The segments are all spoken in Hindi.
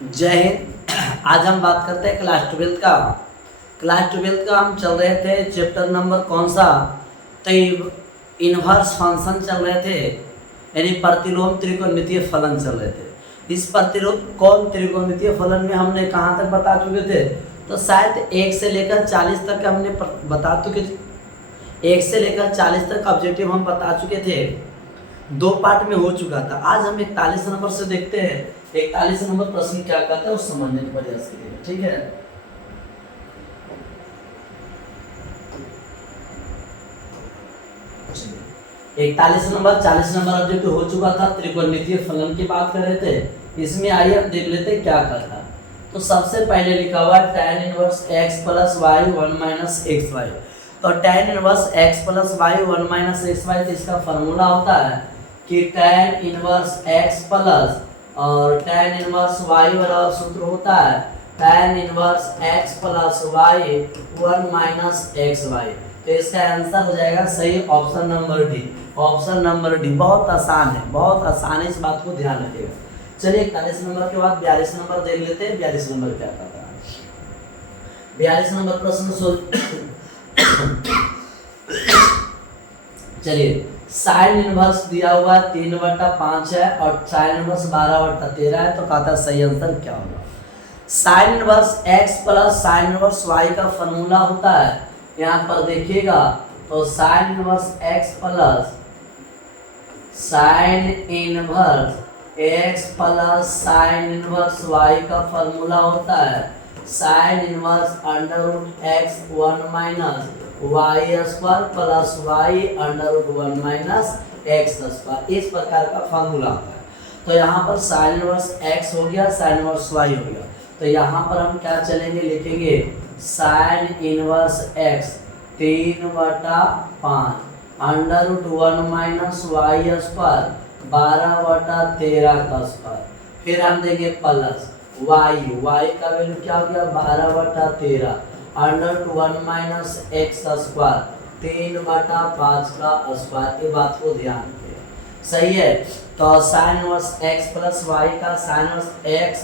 जय हिंद। आज हम बात करते हैं क्लास ट्वेल्थ का हम चल रहे थे चैप्टर नंबर कौन सा। तो इन्वर्स फंक्शन चल रहे थे, यानी प्रतिलोम त्रिकोणमितीय फलन चल रहे थे। इस प्रतिलोम त्रिकोणमितीय फलन में हमने कहाँ तक बता चुके थे, तो शायद 1 से लेकर 40 तक हमने बता चुके। 1 से लेकर 40 तक ऑब्जेक्टिव हम बता चुके थे, 2 पार्ट में हो चुका था। आज हम 41 नंबर से देखते हैं 41 नंबर प्रश्न क्या कहता है, उस समझने का प्रयास करिएगा। ठीक है, इकतालीस नंबर 40 नंबर ऑब्जेक्टिव हो चुका था, त्रिकोणमितीय फलन की बात कर रहे थे। इसमें आइए हम देख लेते हैं क्या करता। तो सबसे पहले लिखा हुआ है tan inverse x plus Y 1 minus X Y. तो tan inverse x plus Y 1 minus X Y, तो इसका फॉर्मूला होता है कि tan इनवर्स x प्लस और tan इनवर्स y वाला सूत्र होता है tan inverse x plus Y 1 minus X Y. तो इसका आंसर हो जाएगा सही option number D. Option number D बहुत आसान है, बहुत आसान है, इस बात को ध्यान रखिएगा। चलिए 41 नंबर के बाद 42 नंबर देख लेते हैं। 42 नंबर क्या कहता है, 42 नंबर प्रश्न चलिए साइन इनवर्स दिया हुआ 3/5 है और साइन इनवर्स 12/13 है। तो कहता है सही आंसर क्या होगा। Sine inverse x plus sine inverse y का फॉर्मूला होता है, यहाँ पर देखिएगा, तो sine inverse x plus sine inverse x plus sine inverse y का फॉर्मूला होता है sine inverse √x1 minus y square plus y √1 minus x square. इस प्रकार का फॉर्मूला होता है। तो यहाँ पर साइन इनवर्स x हो गया, साइन इनवर्स y हो गया। तो यहाँ पर हम क्या चलेंगे, लिखेंगे sine inverse x 3/5 √1 minus y square 12/13 का स्क्वायर। फिर हम देंगे प्लस y का वैल्यू क्या हो गया 12/13 √1 माइनस x स्क्वायर 3/5 का स्क्वायर। ये बात को ध्यान रखिए, सही है। तो sine inverse x plus y का sine inverse x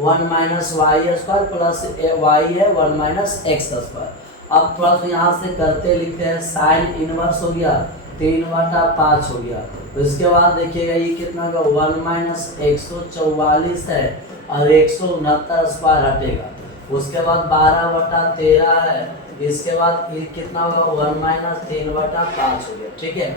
1 minus y square plus y है 1 माइनस x स्क्वायर। अब थोड़ा सा यहाँ से करते लिखते हैं, साइन इनवर्स हो गया 3/5 हो गया। तो इसके बाद देखिएगा ये कितना होगा 1 माइनस 144 है और 169 स्क्वायर हटेगा। उसके बाद 12/13 है, इसके बाद ये कितना होगा 1 माइनस 3/5 हो गया। ठीक है,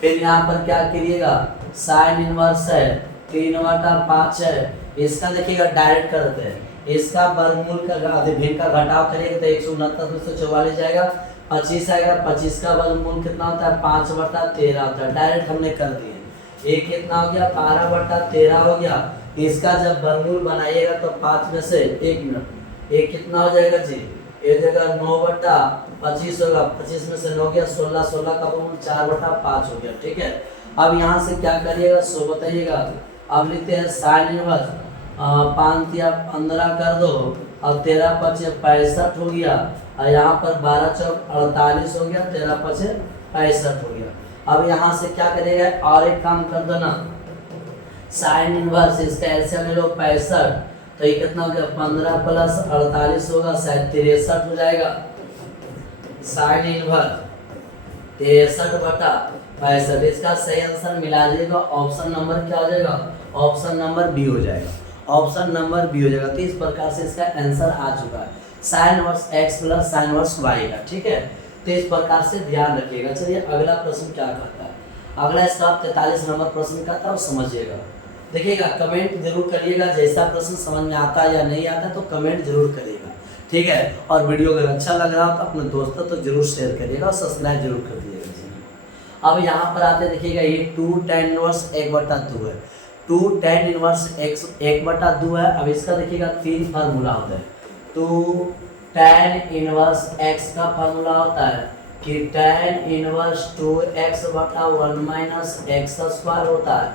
फिर यहाँ पर क्या करिएगा, साइन इनवर्स है 3/5 है, इसका देखिएगा डायरेक्ट करते हैं, इसका वर्गमूल का भिन्न का घटाव करेंगे तो 169 में से 44 जाएगा, 25 आएगा। 25 का वर्गमूल कितना होता है 5/13 होता है। डायरेक्ट हमने कर दिए। एक कितना हो गया 12/13 हो गया। इसका जब वर्गमूल बनाइएगा तो 5 में से 1 कितना हो जाएगा जी, ये जगह 9/25 होगा। 25 में से 9 गया 16, 16 का वर्गमूल 4/5 हो गया। ठीक है, अब यहाँ से क्या करिएगा सो बताइएगा। अब लिखते हैं साइन इनवर्स 5 या 15 कर दो और 13 5 65 हो गया और यहाँ पर 12 चौक 48 हो गया, 13 5 65 हो गया। अब यहाँ से क्या करेगा और एक काम कर दो ना, साइन इनवर्स इसका एलसीएम ले लो 65, तो ये कितना हो गया 15 प्लस 48 होगा, शायद 63 हो जाएगा। साइन इनवर्स 63/65, इसका सही आंसर मिला दीजिएगा। ऑप्शन नंबर क्या हो जाएगा, ऑप्शन नंबर बी हो जाएगा। ऑप्शन नंबर बी हो जाएगा। तो इस प्रकार से इसका आंसर आ चुका है sine inverse x plus sine inverse y का। ठीक है, तो इस प्रकार से ध्यान रखिएगा। चलिए अगला प्रश्न क्या करता है, अगला इसका 43 नंबर प्रश्न का था, समझिएगा। देखिएगा, कमेंट जरूर करिएगा, जैसा प्रश्न समझ में आता है या नहीं आता तो कमेंट जरूर करिएगा। ठीक है, और वीडियो अगर अच्छा लग रहा हो तो अपने दोस्तों तो जरूर शेयर करिएगा और सब्सक्राइब जरूर कर दीजिएगा। अब यहाँ पर आते देखिएगा, ये 2 tan इनवर्स 1/2 है। 2 tan इनवर्स x 1/2 है। अब इसका देखिएगा 3 फार्मूला होता है। 2 tan इनवर्स x का फार्मूला होता है कि tan inverse 2x/1 minus x square होता है।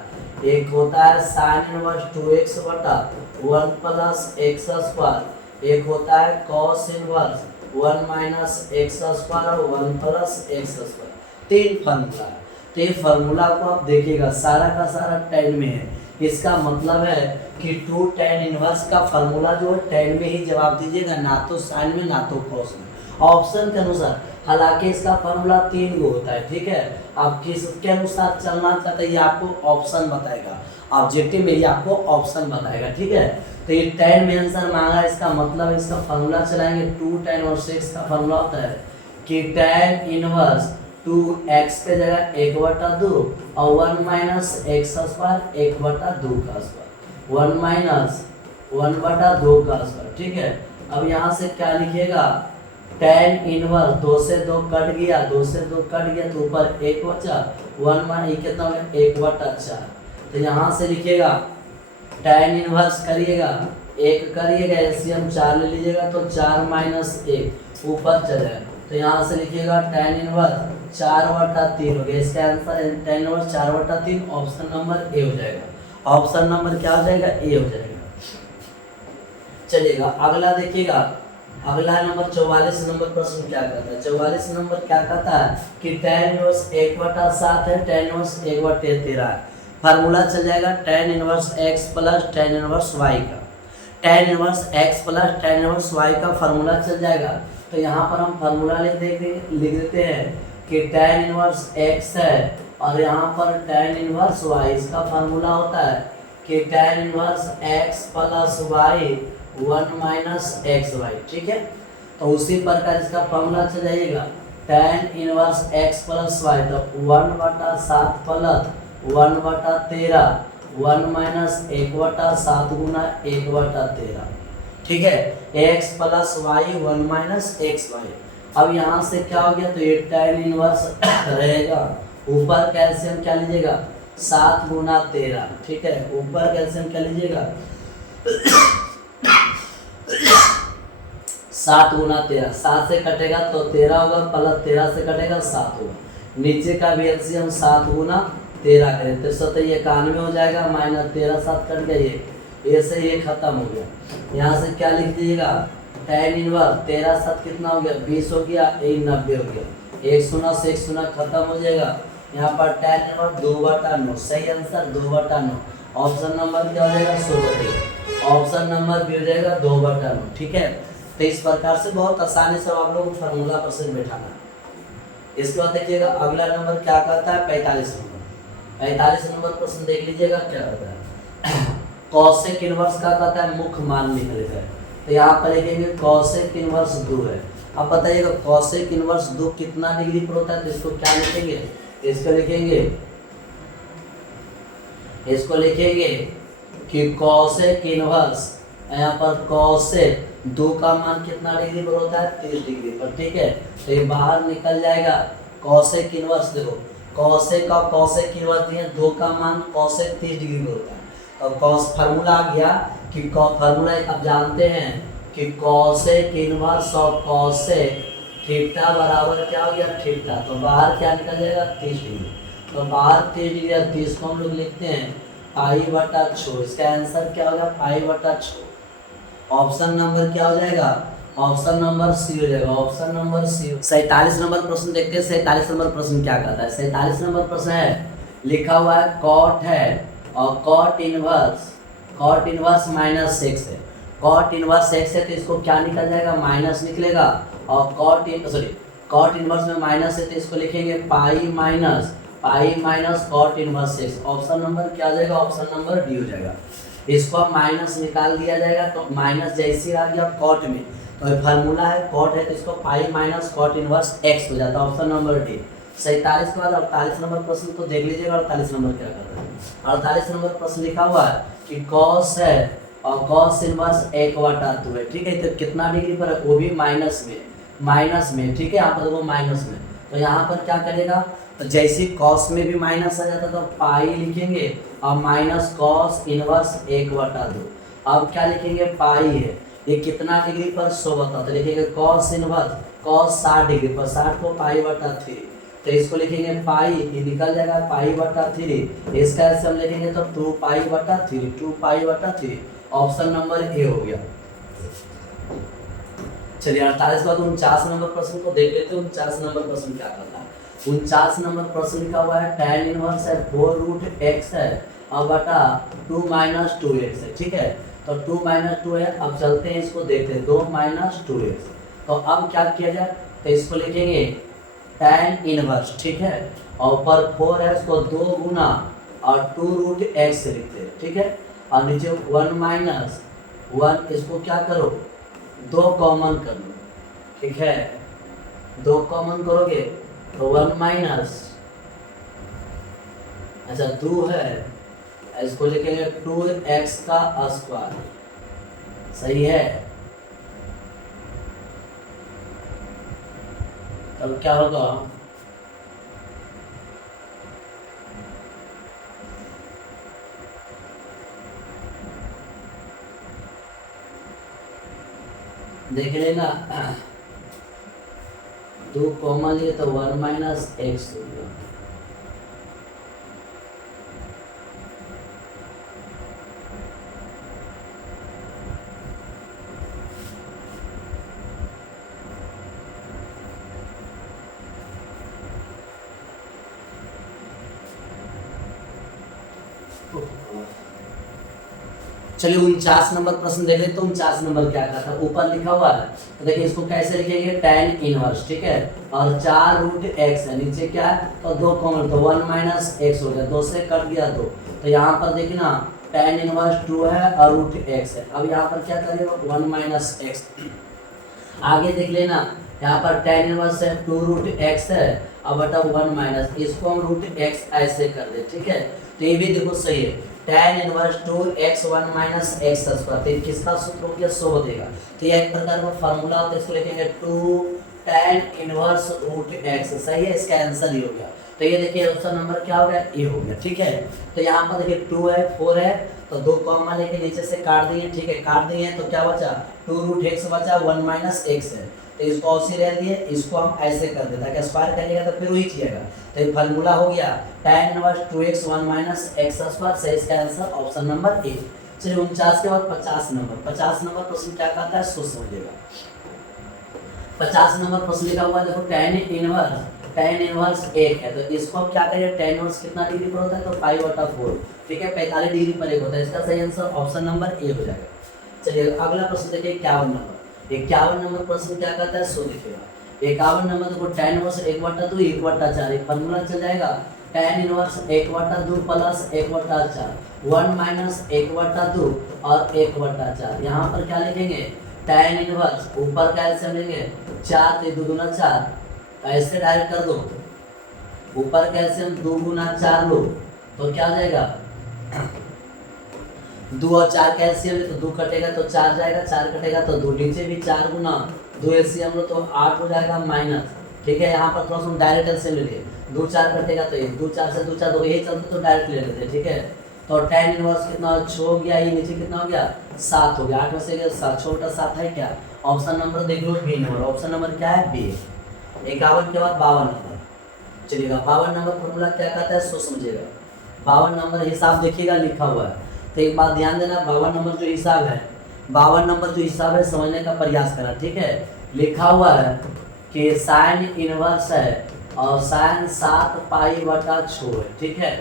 एक होता है sine inverse 2x/1 plus x square, एक होता है cos inverse 1 minus x square और 1 प्लस x स्क्वायर। 3 फार्मूला है। तो ये फार्मूला को आप देखिएगा, सारा का सारा tan में है। इसका मतलब है कि 2 tan इनवर्स का फॉर्मूला जो है tan में ही जवाब दीजिएगा, ना तो साइन में ना तो कॉस में, ऑप्शन के अनुसार। हालांकि इसका फॉर्मूला 3 गो होता है, ठीक है। आप किसके अनुसार चलना चाहते हैं ये आपको ऑप्शन बताएगा, ऑब्जेक्टिव में ये आपको ऑप्शन बताएगा, ठीक है। तो ये tan में आंसर मांगा, इसका मतलब इसका फॉर्मूला चलाएंगे 2 tan और 6 का फॉर्मूला होता है कि tan इनवर्स 2x के जगह 1/2 और 1 माइनस x स्क्वायर 1/2 का स्क्वायर, 1 माइनस 1/2 का स्क्वायर, ठीक है। अब यहाँ से क्या लिखिएगा, tan इनवर्स 2 से 2 कट गया, 2 से 2 कट गया तो ऊपर 1 बचा, 1 माइनस कितना हो गया 1/4। तो यहाँ से लिखिएगा tan इनवर्स करिएगा 1 करिएगा, एलसीएम 4 ले लीजिएगा तो 4 माइनस 1 ऊपर चलेगा। तो यहाँ से लिखिएगा tan इनवर्स 4/3 हो गया, इसका answer tan inverse 4/3 option number A हो जाएगा। ऑप्शन नंबर क्या हो जाएगा, ए हो जाएगा। चलिएगा अगला देखिएगा, अगला नंबर 44 नंबर प्रश्न क्या कहता है। 44 नंबर क्या कहता है कि tan इनवर्स 1/7 है, tan इनवर्स 1/13 है। फार्मूला चल जाएगा tan inverse x plus tan inverse y का, tan inverse x plus tan inverse y का फार्मूला चल जाएगा। तो यहाँ पर हम फार्मूला लिख देते हैं कि tan इनवर्स x है और यहाँ पर tan इनवर्स y, इसका फार्मूला होता है कि tan inverse x plus y 1 minus xy, ठीक है। तो उसी प्रकार इसका फार्मूला चल जाइएगा tan inverse x plus y, तो 1/7 प्लस 1/13 1 माइनस 1/7 गुना 1/13, ठीक है। x plus y 1 minus xy। अब यहाँ से क्या हो गया, तो ये tan इनवर्स रहेगा, ऊपर कैल्शियम क्या लीजिएगा 7 गुना 13, ठीक है। ऊपर कैल्शियम क्या लीजिएगा 7 गुना 13, 7 से कटेगा तो 13 होगा, प्लस 13 से कटेगा 7 होगा, नीचे का भी एलसीएम 7 गुना 13 करें तो 91 हो जाएगा, माइनस 13 7 कट गया, ये से ये खत्म हो गया। यहाँ से क्या लिख दीजिएगा tan इनवर्स 13 7 कितना हो गया 20 हो गया, 90 हो गया, 1 शून्य से 1 शून्य खत्म हो जाएगा। यहाँ पर tan इनवर्स 2/9, सही आंसर 2/9, ऑप्शन नंबर क्या हो जाएगा 16, ऑप्शन नंबर बी हो जाएगा 2/9, ठीक है। तो इस प्रकार से बहुत आसानी से आप लोग फार्मूला पर से बैठाना। इसके बाद देखिएगा अगला नंबर क्या कहता है 45 नंबर। 45 नंबर प्रश्न देख लीजिएगा क्या कहता है कॉसेक इनवर्स का कहता है मुख्य मान निकलेगा। तो यहाँ पर लिखेंगे कॉसेक इनवर्स 2 है। अब बताइएगा कॉसेक इनवर्स 2 कितना डिग्री पर होता है, तो इसको क्या लिखेंगे, इसको लिखेंगे कि कॉसेक इनवर्स, यहाँ पर कॉसेक 2 का मान कितना डिग्री पर होता है 30 डिग्री पर, ठीक है। तो ये बाहर निकल जाएगा कॉसेक इनवर्स, देखो कॉसेक का कॉसेक इनवर्स दिए 2 का मान कॉसेक 30 डिग्री पर होता है। अब कॉस फार्मूला आ गया कि फार्मूला अब जानते हैं कि cosec inverse of cosec theta बराबर क्या हो गया थीटा, तो बाहर क्या निकल जाएगा 30 डिग्री, तो बाहर 30 डिग्री 30 को हम लोग लिखते हैं π/6, इसका आंसर क्या होगा π/6। ऑप्शन नंबर क्या हो जाएगा, ऑप्शन नंबर सी हो जाएगा, ऑप्शन नंबर सी। 47 नंबर प्रश्न देखते हैं। 47 नंबर प्रश्न क्या कहता है। 47 नंबर प्रश्न है लिखा हुआ है कॉट है और कॉट इनवर्स माइनस 6 है, कॉट इनवर्स 6 है तो इसको क्या निकल जाएगा माइनस निकलेगा, और कॉट इनवर्स में माइनस है तो इसको लिखेंगे pi minus cot inverse 6। Option number क्या आ जाएगा, ऑप्शन नंबर डी हो जाएगा। इसको अब माइनस निकाल दिया जाएगा, तो माइनस जैसे आ गया कॉट में, तो फार्मूला है कॉट है तो इसको pi minus cot inverse x हो जाता है, ऑप्शन नंबर डी। 47 के बाद 48 नंबर प्रश्न को देख लीजिएगा। 48 नंबर क्या करता है। 48 नंबर प्रश्न लिखा हुआ है कि कॉस है और कॉस इनवर्स 1/2 है, ठीक है। तो कितना डिग्री पर है, वो भी माइनस में, ठीक है। यहाँ पर देखो माइनस में, तो यहाँ पर क्या करेगा, तो जैसे कॉस में भी माइनस आ जाता तो पाई लिखेंगे और माइनस कॉस इनवर्स 1/2। अब क्या लिखेंगे पाई है, ये कितना डिग्री पर 100 बता, तो लिखेंगे कॉस इनवर्स कॉस 60 डिग्री पर, 60 को π/3, तो इसको लिखेंगे पाई, ये निकल जाएगा π/3, इसका ऐसे हम लिखेंगे तो 2π/3, ऑप्शन नंबर ए हो गया। चलिए 48 के बाद 49 नंबर प्रश्न को देख लेते हैं। 49 नंबर प्रश्न क्या कहता है। 49 नंबर प्रश्न लिखा हुआ है tan इनवर्स है 4√x है और बटा 2 माइनस 2x है, ठीक है। तो 2 माइनस 2 है। अब चलते हैं इसको देखते हैं, 2 माइनस 2x। तो अब क्या किया जाए, तो इसको लिखेंगे tan इनवर्स, ठीक है। और ऊपर 4x को 2 गुना और 2 रूट एक्स से लिखते हैं, ठीक है। और नीचे 1 माइनस 1, इसको क्या करो, 2 कॉमन कर लो, ठीक है। 2 कॉमन करोगे तो 1 माइनस, अच्छा 2 है, इसको लिखेंगे 2x का स्क्वायर, सही है। तब क्या होगा, देख लेना, 2 कॉमन लिए तो 1 माइनस एक्स हो गया। चलिए 49 नंबर प्रश्न देख लेते, तो 49 नंबर क्या कहता है, ऊपर लिखा हुआ है। तो देखिए इसको कैसे लिखेंगे, tan इनवर्स, ठीक है। और 4 रूट एक्स है, नीचे क्या है, तो 2 कॉमन, तो 1 माइनस एक्स हो गया, 2 से कट गया 2। तो यहाँ पर देखिए ना, tan इनवर्स 2 है और रूट एक्स है। अब यहाँ पर क्या करेगा, 1 माइनस एक्स। आगे देख लेना, यहाँ पर tan इनवर्स है 2 रूट एक्स है और बटा 1 माइनस, इसको हम रूट एक्स ऐसे कर दे, ठीक है। तो ये भी देखो सही है, tan inverse 2x 1 minus x square, तो किसका सूत्र हो गया, 100 देगा। तो ये एक प्रकार का फार्मूला होता है, इसको लिखेंगे 2 tan इनवर्स रूट x, सही है, इसका आंसर ये हो गया। तो ये देखिए ऑप्शन नंबर क्या हो गया, ए हो गया, ठीक है। तो यहाँ पर देखिए 2 है 4 है, तो 2 कॉमन लेके नीचे से काट दिए, ठीक है। काट दिए तो क्या बचा, 2 रूट एक्स बचा, 1 माइनस एक्स है। तो इसको ऐसे रह दिए, इसको हम ऐसे कर देते हैं कि स्क्वायर करिएगा तो फिर वही चीजेगा। तो ये फार्मूला हो गया tan inverse 2x 1 minus x square, सही, इसका आंसर ऑप्शन नंबर ए। चलिए 49 के बाद 50 नंबर, 50 नंबर प्रश्न क्या कहता है, सोच समझिएगा। 50 नंबर प्रश्न लिखा हुआ है, देखो tan इनवर्स 1 है, तो इसको क्या करिए, tan इनवर्स कितना डिग्री पर होता है, तो π/4, ठीक है, 45 डिग्री पर एक होता है, इसका सही आंसर ऑप्शन नंबर ए हो जाएगा। चलिए अगला प्रश्न देखिए 51 नंबर। 51 नंबर प्रश्न क्या कहता है, सो लिखिएगा। 51 नंबर देखो tan इनवर्स 1/2 1/4, एक फार्मूला चल जाएगा, tan इनवर्स 1/2 प्लस 1/4, 1 माइनस 1/2 और 1/4। यहाँ पर क्या लिखेंगे, tan इनवर्स ऊपर का एलसीएम लेंगे, 4 तो 2 गुना 4, ऐसे डायरेक्ट कर दो, ऊपर का एलसीएम 2 गुना 4 लो, तो क्या हो जाएगा, 2 और 4 का एलसीएम ले तो 2 कटेगा तो 4 जाएगा, 4 कटेगा तो 2, नीचे भी 4 गुना 2 एलसीएम लो तो 8 हो जाएगा माइनस, ठीक है। यहाँ पर थोड़ा सा डायरेक्ट एलसीएम ले लिए, 2 4 कटेगा तो 1, 2 4 से 2 4 2, यही चलते तो डायरेक्ट ले लेते, ठीक है। तो tan इनवर्स कितना 6 हो गया, ये नीचे कितना हो गया 7 हो गया, 8 में से गया 7, छोटा 7 है क्या, ऑप्शन नंबर देख लो बी नंबर, ऑप्शन नंबर क्या है, बी। 51 के बाद 52 नंबर, चलिएगा 52 नंबर फॉर्मूला क्या कहता है, सो समझिएगा। 52 नंबर हिसाब देखिएगा लिखा हुआ है, तो एक बात ध्यान देना, 52 नंबर जो हिसाब है, 52 नंबर जो हिसाब है समझने का प्रयास करना, ठीक है। लिखा हुआ है कि साइन इनवर्स है और साइन 7 π/6 है, ठीक है।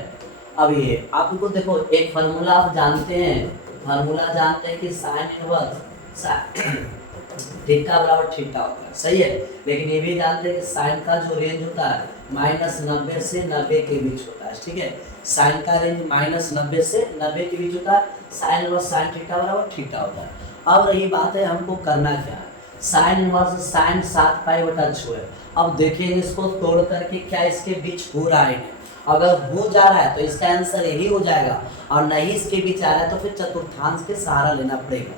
अब ये आपको देखो एक फार्मूला आप जानते हैं, फार्मूला जानते हैं कि साइन इनवर्स थीटा बराबर थीटा होता है, सही है। लेकिन ये भी जानते हैं कि साइन का जो रेंज होता है -90 से 90 के बीच होता है, ठीक है। साइन का रेंज -90 से 90 के बीच होता है, साइन इनवर्स साइन थीटा बराबर थीटा होता है। अब रही बात है हमको करना क्या है, साइन इनवर्स साइन 7 π/6 है। अब देखेंगे इसको तोड़ करके क्या इसके बीच हो रहा है, अगर हो जा रहा है तो इसका आंसर यही हो जाएगा, और नहीं इसके बीच आ रहा है तो फिर चतुर्थांश के सहारा लेना पड़ेगा।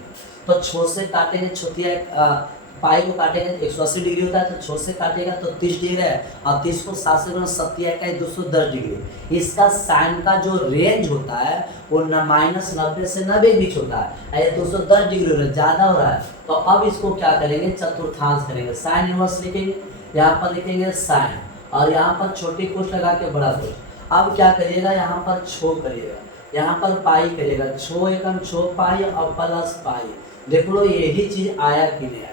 तो 6 से काटेंगे, छोटिया पाई को काटेंगे 180 डिग्री होता है, तो 6 से काटेगा तो 30 डिग्री है, और 30 को 7 से गुणा 7 का 210 डिग्री। इसका साइन का जो रेंज होता है वो -90 से 90 के बीच होता है, ये 210 डिग्री हो रहा है, ज़्यादा हो रहा है। तो अब इसको क्या करेंगे, चतुर्थांश करेंगे, साइन इनवर्स लिखेंगे, यहाँ पर लिखेंगे साइन, और यहाँ पर छोटी कोष्ठ लगा के बड़ा कोष्ठ। अब क्या करिएगा, यहाँ पर 6 करिएगा, यहाँ पर पाई करिएगा, 6 एकम 6 पाई और प्लस पाई, देख लो यही चीज आया कि नहीं आया,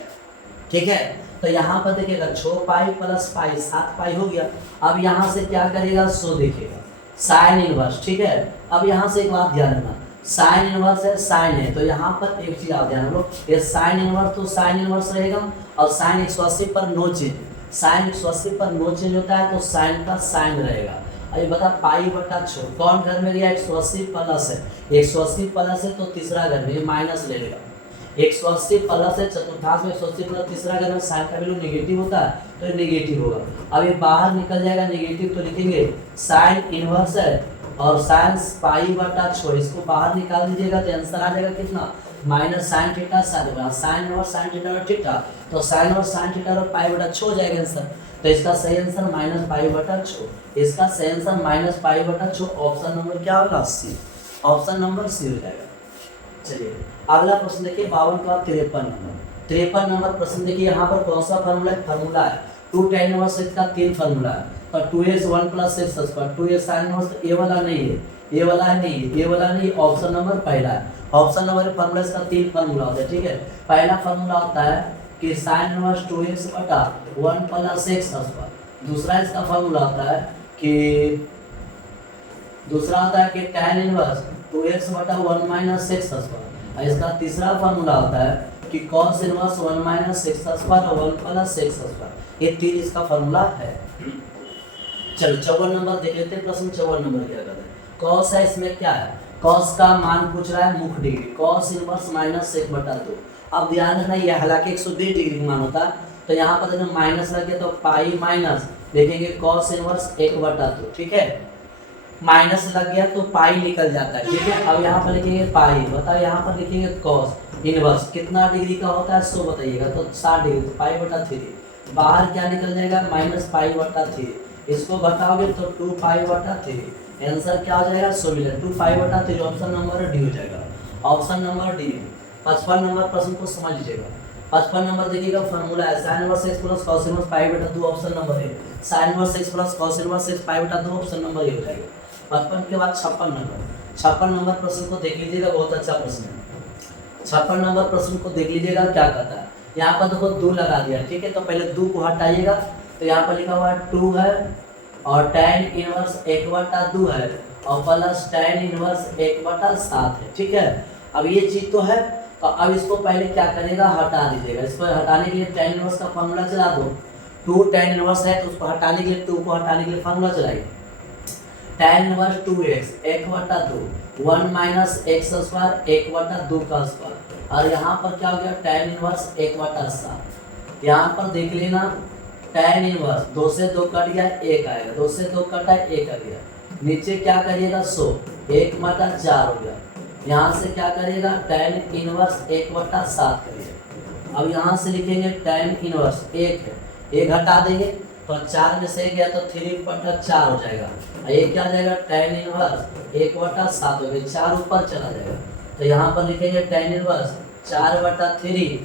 ठीक है। तो यहाँ पर देखिएगा 6 पाई प्लस पाई 7 पाई हो गया। अब यहाँ से क्या करेगा, 100 देखिएगा, साइन इनवर्स, ठीक है। अब यहाँ से एक बात ध्यान रखना, साइन इनवर्स है, साइन है, तो यहाँ पर एक चीज आप ध्यान रखो, ये साइन इनवर्स तो साइन इनवर्स रहेगा, और साइन 180 पर नो चेंज, साइन 180 पर नो चेंज होता है तो साइन का साइन रहेगा। अभी बता पाई बटा 6 कौन घर में गया, 180 प्लस है, 180 प्लस है तो तीसरा घर में माइनस ले लेगा, 180 प्लस है चतुर्थांश में 180 प्लस तीसरा घर में साइन का वैल्यू नेगेटिव होता है तो ये नेगेटिव होगा। अब ये बाहर निकल जाएगा नेगेटिव, तो लिखेंगे साइन इनवर्स है और साइन पाई बटा 6, इसको बाहर निकाल दीजिएगा तो आंसर आ जाएगा कितना, माइनस साइन थीटा साइन और साइन थीटा और थीटा, तो साइन और साइन थीटा और पाई बटा 6 हो जाएगा आंसर। तो इसका सही आंसर माइनस पाई बटा 6, इसका सही आंसर माइनस पाई बटा 6, ऑप्शन नंबर क्या होगा, सी, ऑप्शन नंबर सी हो जाएगा। चलिए अगला प्रश्न देखिए 52 का 53 नंबर प्रश्न देखिए, यहाँ पर कौन सा फार्मूला है 2 tan इनवर्स x का 3 फार्मूला है, पर 2x 1 plus x square 2x sin inverse, ये वाला नहीं है, ये वाला है नहीं, ये वाला नहीं, ऑप्शन नंबर पहला है, ऑप्शन नंबर फार्मूला इसका 3 फार्मूला होता है, ठीक है। पहला फार्मूला होता है कि sin इनवर्स 2x बटा 1 प्लस x स्क्वायर, दूसरा इसका फार्मूला होता है कि tan इनवर्स 2x बटा 1 माइनस x स्क्वायर, और इसका तीसरा फार्मूला होता है कि cos inverse 1 minus x square और 1 प्लस x स्क्वायर, ये 3 इसका फार्मूला है। चलो 54 नंबर देख लेते हैं, प्रश्न 54 नंबर क्या कहता है, cos है, इसमें क्या है, cos का मान पूछ रहा है मुख्य डिग्री, cos इनवर्स माइनस 1 बटा 2। अब ध्यान रखना ये हालांकि 120 डिग्री का मान होता है, तो यहाँ पर जब माइनस लग गया तो पाई माइनस देखेंगे cos इनवर्स 1 बटा 2, ठीक है, माइनस लग गया तो पाई निकल जाता है, ठीक है। अब यहाँ पर लिखेंगे पाई, बताओ यहाँ पर लिखेंगे cos इनवर्स कितना डिग्री का होता है 100 बताइएगा, तो 60 डिग्री, तो पाई बटा 3, बाहर क्या निकल जाएगा माइनस पाई बटा 3, इसको घटाओगे तो 2 पाई बटा 3, आंसर क्या हो जाएगा 100 मिलेगा, 2 पाई बटा 3, ऑप्शन नंबर डी हो जाएगा, ऑप्शन नंबर डी। 55 नंबर प्रश्न को समझ लीजिएगा, 55 नंबर देखिएगा फार्मूला है sin inverse x plus cos inverse पाई बटा 2, option number A, sin inverse x plus cos inverse x पाई बटा 2, ऑप्शन नंबर ए हो जाएगा। 55 के बाद 56 नंबर प्रश्न को देख लीजिएगा, बहुत अच्छा प्रश्न है। 56 नंबर प्रश्न को देख लीजिएगा क्या कहता है, यहाँ पर देखो 2 लगा दिया, ठीक है, तो पहले 2 को हटाइएगा, तो यहाँ पर लिखा हुआ है 2 है और tan इनवर्स 1 बटा 2 है और प्लस tan इनवर्स 1 बटा 7 है, ठीक है। अब ये चीज तो है, तो अब इसको पहले क्या करेगा हटा दीजिएगा, इसको हटाने के लिए tan इनवर्स का फॉर्मूला चला दो, 2 tan इनवर्स है तो उसको हटाने के लिए 2 को हटाने के लिए फॉर्मूला चलाइए, tan इनवर्स 2x 1 बटा 2 1 माइनस x स्क्वायर 1 बटा 2 का स्क्वायर, और यहाँ पर क्या हो गया tan इनवर्स 1 बटा 7, यहाँ पर देख लेना tan इनवर्स 2 से 2 कट गया 1 आएगा, 2 से 2 कटा 1 आ गया, नीचे क्या करिएगा 100 1 बटा 4 हो गया, यहाँ से क्या करिएगा tan इनवर्स 1 बटा 7 करिएगा। अब यहाँ से लिखेंगे tan इनवर्स 1 है, 1 हटा देंगे तो 4 में से गया तो 3 बटा 4 हो जाएगा, ये क्या जाएगा tan इनवर्स 1 बटा 7 हो गया, 4 ऊपर चला जाएगा, तो यहाँ पर लिखेंगे tan इनवर्स 4 बटा 3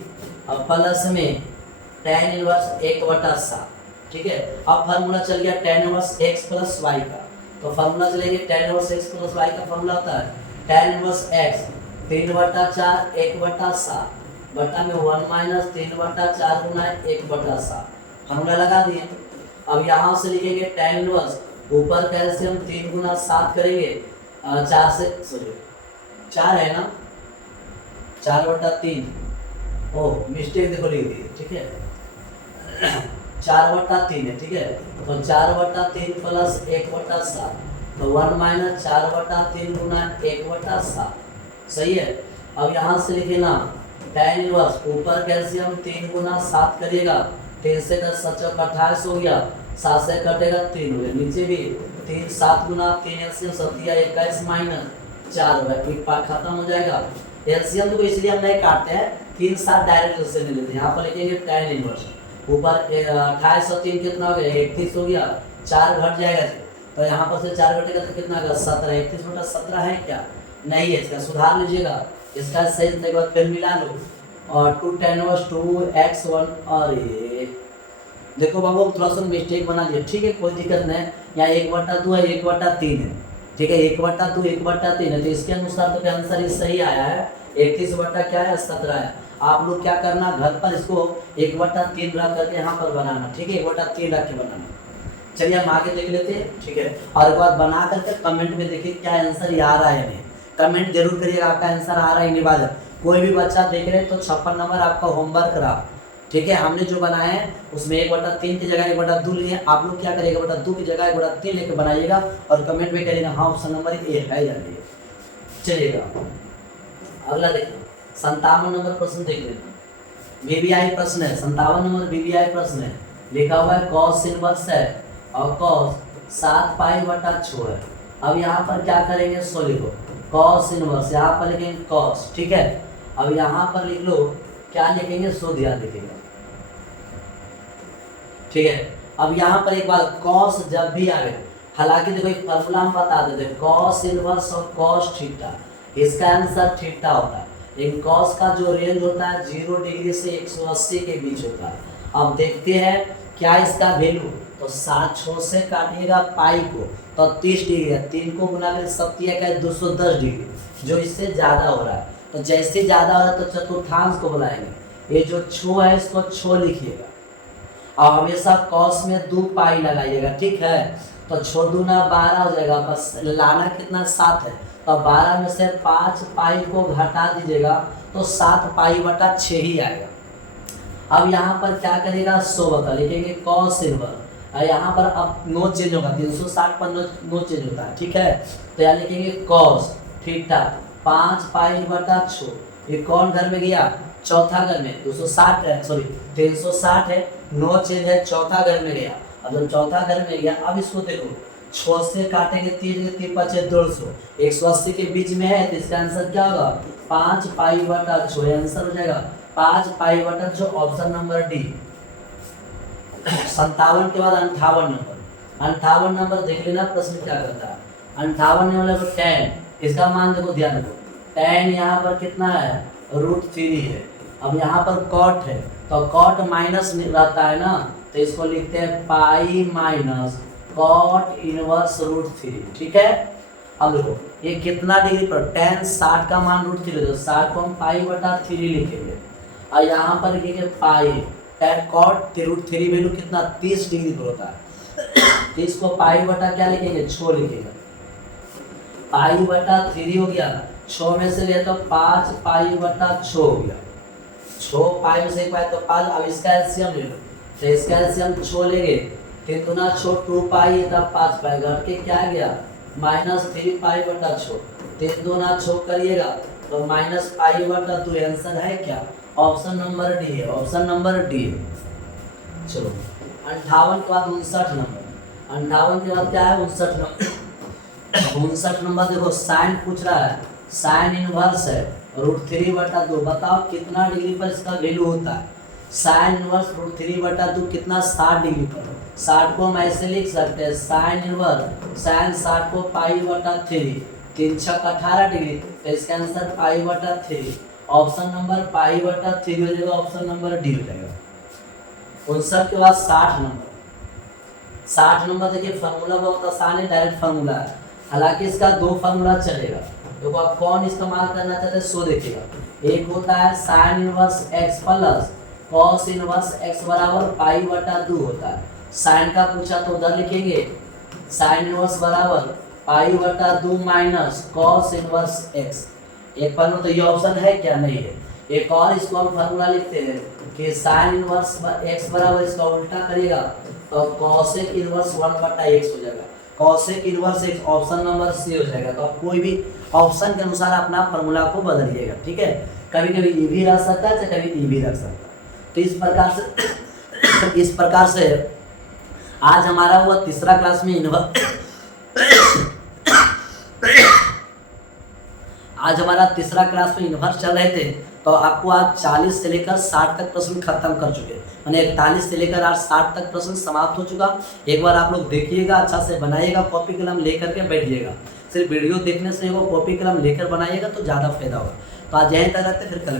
और प्लस में tan इनवर्स 1 बटा 7, ठीक है। अब फार्मूला चल गया tan inverse x plus y का, तो फार्मूला चलेंगे tan inverse x plus y का फार्मूला होता है tan इनवर्स x 3 बटा 4 1 बटा 7 बटा में 1 माइनस 3 बटा 4 गुना 1 बटा 7, फार्मूला लगा दिए। अब यहाँ से लिखेंगे tan इनवर्स ऊपर कैल्शियम 3 गुना 7 करेंगे 4 से सॉरी 4 है ना 4 बटा 3, ओह मिस्टेक देखो लिख दी, ठीक है 4 बटा 3 है, ठीक है, तो 4 बटा 3 प्लस 1 बटा 7, तो 1 माइनस 4 बटा 3 गुना 1 बटा 7, सही है। अब यहाँ से लिखे ना tan इनवर्स ऊपर कैल्शियम 3 गुना 7 करिएगा, 3 से 10 7 28 हो गया, 7 से कटेगा 3 हो गया, नीचे भी 3 7 गुना 3 एलसीएम 7 21 माइनस 4 होगा, एक पार्ट खत्म हो जाएगा। एलसीएम तो इसलिए हम नहीं काटते हैं, 3 7 डायरेक्ट उससे ले लेते हैं, यहाँ पर लिखेंगे tan इनवर्स ऊपर 28 और 3 कितना हो गया 31 हो गया, 4 घट जाएगा, तो यहाँ पर से 4 घटेगा तो कितना होगा 17, 31 बटा 17 है क्या, नहीं है, इसका सुधार लीजिएगा, इसका सही के बाद फिर मिला लो और 2 tan इनवर्स 2x1, और ये देखो बाबू थोड़ा सा मिस्टेक बना दिया, ठीक है कोई दिक्कत नहीं, यहाँ 1 बटा 2 है 1 बटा 3 है, ठीक है 1 बटा 2 1 बटा 3 है, तो इसके अनुसार तो आंसर सही आया है 31 बटा क्या है 17 है। आप लोग क्या करना घर पर इसको 1 बटा 3 रख करके यहाँ पर बनाना, ठीक है 1 बटा 3 रख के बनाना, चलिए हम आगे देख लेते हैं, ठीक है। और एक बार बना करके कमेंट में देखिए क्या आंसर ये आ रहा है या नहीं। कमेंट जरूर करिएगा आपका आंसर आ रहा है नहीं बात। कोई भी बच्चा देख रहे तो 56 नंबर आपका होमवर्क रहा, ठीक है। हमने जो बनाए हैं उसमें 1/3 की जगह 1/2 लिए, आप लोग क्या करिएगा 1/2 की जगह 1/3 लेके बनाइएगा और कमेंट में करिएगा हाँ ऑप्शन नंबर ए है या नहीं। चलिएगा अगला देखिए 57 नंबर प्रश्न देख लेते हैं। वीवीआई प्रश्न है, 57 नंबर वीवीआई प्रश्न है। लिखा हुआ है कॉस इनवर्स है और कॉस 7π/6 है। अब यहाँ पर क्या करेंगे सो लिखो कॉस इनवर्स, यहाँ पर लिखेंगे कॉस, ठीक है। अब यहाँ पर लिख लो क्या लिखेंगे सो ध्यान लिखेगा, ठीक है। अब यहाँ पर एक बात कॉस जब भी आए, हालांकि देखो एक फॉर्मूला हम बता देते हैं कॉस इनवर्स और कॉस थीटा, इसका आंसर थीटा होता है। लेकिन कॉस का जो रेंज होता है 0 डिग्री से 180 के बीच होता है। अब देखते हैं क्या इसका वैल्यू, तो 7 से काटिएगा पाई को तो 30 डिग्री है, 3 को गुना करें 7 210 डिग्री, जो इससे ज़्यादा हो रहा है। तो जैसे ज़्यादा हो रहा है तो चतुर्थांश को बुलाएंगे। ये जो छो है इसको छो लिखिएगा और हमेशा कॉस में 2 पाई लगाइएगा, ठीक है। तो 6 दूना 12 हो जाएगा, बस लाना कितना 7 है, तो 12 में से 5 पाई को घटा दीजिएगा तो 7π/6 ही आएगा। अब यहाँ पर क्या करेगा 100 बता लिखेंगे कॉस इनवर्स, और यहाँ पर अब नो चेंज होगा 360 पर नो चेंज होता है, ठीक है। तो यहाँ लिखेंगे कॉस थीटा 5π/6। ये कौन घर में गया चौथा घर में, 260 है सॉरी 360 है, नो चेंज है, चौथा घर में गया। अब जब चौथा घर में गया अब इसको देखो 6 से काटेंगे 3 3 5 200, 180 के बीच में है तो इसका आंसर क्या होगा 5π/6। आंसर हो जाएगा 5π/6 ऑप्शन नंबर डी। 57 के बाद 58 नंबर, 58 नंबर देख लेना प्रश्न क्या करता है। 58 नंबर tan, इसका मान देखो ध्यान रखो, tan यहाँ पर कितना है √3 है। अब यहाँ पर cot है तो cot माइनस रहता है ना, तो इसको लिखते हैं पाई माइनस cot इनवर्स √3, ठीक है। अब देखो ये कितना डिग्री पर tan 60 का मान √3 तो 60 को हम π/3 लिखेंगे और यहाँ पर लिखेंगे पाई tan cot √3 वैल्यू कितना 30 डिग्री पर होता है। 30 को π/, क्या लिखेंगे 6 लिखेगा, π/3 हो गया, 6 में से गया तो 5π/6 हो गया, 6 पाई में से 1 पाई तो 5। अब इसका एलसीएम ले लो, तो इसका एलसीएम 6 लेंगे 3 दूना 6 2 पाई तब 5 पाई घट के क्या गया -3π/6, 3 दूना 6 करिएगा तो -π/2। आंसर है क्या ऑप्शन नंबर डी है, ऑप्शन नंबर डी है। चलो 58 के बाद 59 नंबर, 58 के बाद क्या है 59 नंबर। 59 नंबर देखो साइन पूछ रहा है, साइन इनवर्स है √3/2, बताओ कितना डिग्री पर इसका वैल्यू होता है। साइन इनवर्स √3/2 कितना 60 डिग्री पर, 60 को हम ऐसे लिख सकते हैं साइन इनवर्स साइन 60 को π/3, 3 6 18 डिग्री, तो इसका आंसर π/3 ऑप्शन नंबर π/3 हो जाएगा, ऑप्शन नंबर डी हो जाएगा। 59 के बाद 60 नंबर, 60 नंबर देखिए फार्मूला बहुत आसान है, डायरेक्ट फार्मूला है, हालांकि इसका 2 फार्मूला चलेगा। देखो आप कौन इस्तेमाल करना चाहते हैं सो देखिएगा। एक होता है sine inverse x plus cos inverse x बराबर π/2 होता है। साइन का पूछा तो उधर लिखेंगे साइन इनवर्स बराबर π/2 माइनस कॉस इनवर्स x। एक फार्मूला तो ये ऑप्शन है क्या नहीं है। एक और इसको हम फार्मूला लिखते हैं कि साइन इनवर्स x बराबर इसका उल्टा करिएगा तो कॉसेक इनवर्स 1/x हो जाएगा, cosec inverse x option number C हो जाएगा। तो आप कोई भी ऑप्शन के अनुसार अपना फार्मूला को बदलिएगा, ठीक है। कभी कभी ये भी रख सकता है तो कभी ये भी रख सकता है। तो इस प्रकार से आज हमारा हुआ तीसरा क्लास में आज हमारा तीसरा क्लास में इन्वर्स चल रहे थे। तो आपको आज 40 से लेकर 60 तक प्रश्न खत्म कर चुके, मैंने 41 से लेकर आज 60 तक प्रश्न समाप्त हो चुका। एक बार आप लोग देखिएगा, अच्छा से बनाइएगा, कॉपी कलम लेकर के बैठिएगा। सिर्फ वीडियो देखने से वो कॉपी कलम लेकर बनाइएगा तो ज़्यादा फायदा होगा। तो आज यहीं तक रहते, फिर कल